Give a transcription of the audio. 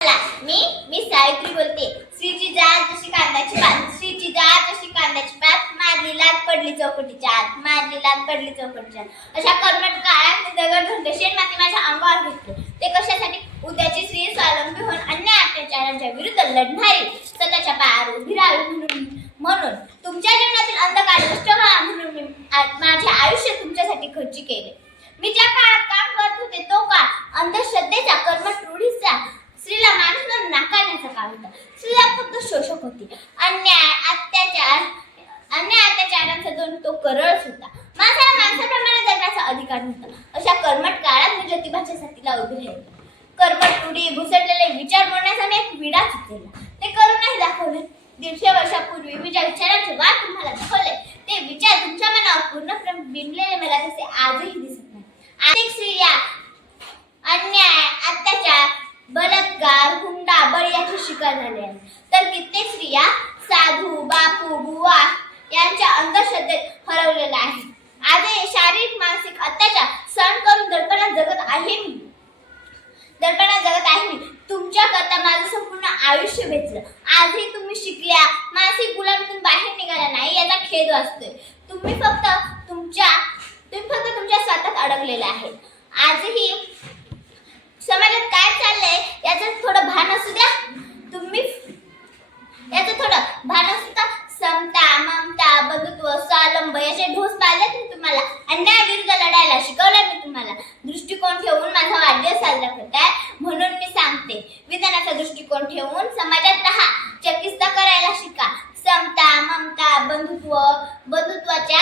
मी मी सावित्री बोलते. श्रीची जात जशी कांद्याची पात श्रीची जात जशी कांद्याची पात मारली लात पडली चौकटीच्या आत मारली लात पडली चौकटीच्या आत. अशा कर्मट काळात दगड धरले शेण माती माझ्या अंगावर घेतले. ते कशासाठी? उद्याची स्त्री स्वावलंबी होऊन अन्य अत्याचारांच्या विरुद्ध लढणारी स्वतःच्या पायावर उभी राहावी म्हणून म्हणून तुमच्या जीवनातील अंधकार नष्ट व्हावा म्हणून मी माझे आयुष्य तुमच्यासाठी खर्ची केले. मी ज्या काळात काम करत होते तो काळ अंधश्रद्धेचा कर्मट रूढीचा स्त्रीला माणूस म्हणून नाकारण्याचा काळ होता स्त्रीला फक्त शोषक होती. अन्याय अत्याचार अन्याय अत्याचारांचा दोन तो करळच होता माझा माणसाप्रमाणे जगण्याचा अधिकार नव्हता अशा कर्मट काळात मी ज्योतिबाच्या साथीला उभी राहिले. कर्मट रूढी भुसडलेले विचार बोलण्याचा मी एक विडा सुचलेला ते करूनही दाखवले. दीडशे वर्षापूर्वी मी ज्या विचारांचे वाद तुम्हाला दाखवले ते विचार तुमच्या मनावर पूर्णपणे बिनलेले मला तसे आजही दिसत नाही अनेक स्त्रिया अन्याय अत्याचार बलात्कार हुंडा बळी याची झाले. आहेत तर कित्येक स्त्रिया साधू बापू बुवा यांच्या अंधश्रद्धेत हरवलेल्या आहेत आधी शारीरिक मानसिक अत्याचार सहन करून दडपणा जगत आहे मी. दडपणा जगत आहे मी. तुमच्या करता माझं संपूर्ण आयुष्य वेचलं आजही तुम्ही शिकल्या. मानसिक गुलामीतून बाहेर निघाला नाही याचा खेद असतोय तुम्ही फक्त तुमच्या तुम्ही फक्त तुमच्या स्वतःत अडकलेला आहे. आजही याचं थोडं भानसता समता ममता बंधुत्व स्वालंब याचे ढोस पाळलेत मी तुम्हाला. अन्याय लढायला शिकवलं मी तुम्हाला. दृष्टिकोन ठेवून माझा वाढदिवस साजरा करताय म्हणून मी सांगते. विधानाचा दृष्टिकोन ठेवून समाजात राहा. चकिस्ता करायला शिका. समता ममता बंधुत्व बंधुत्वाच्या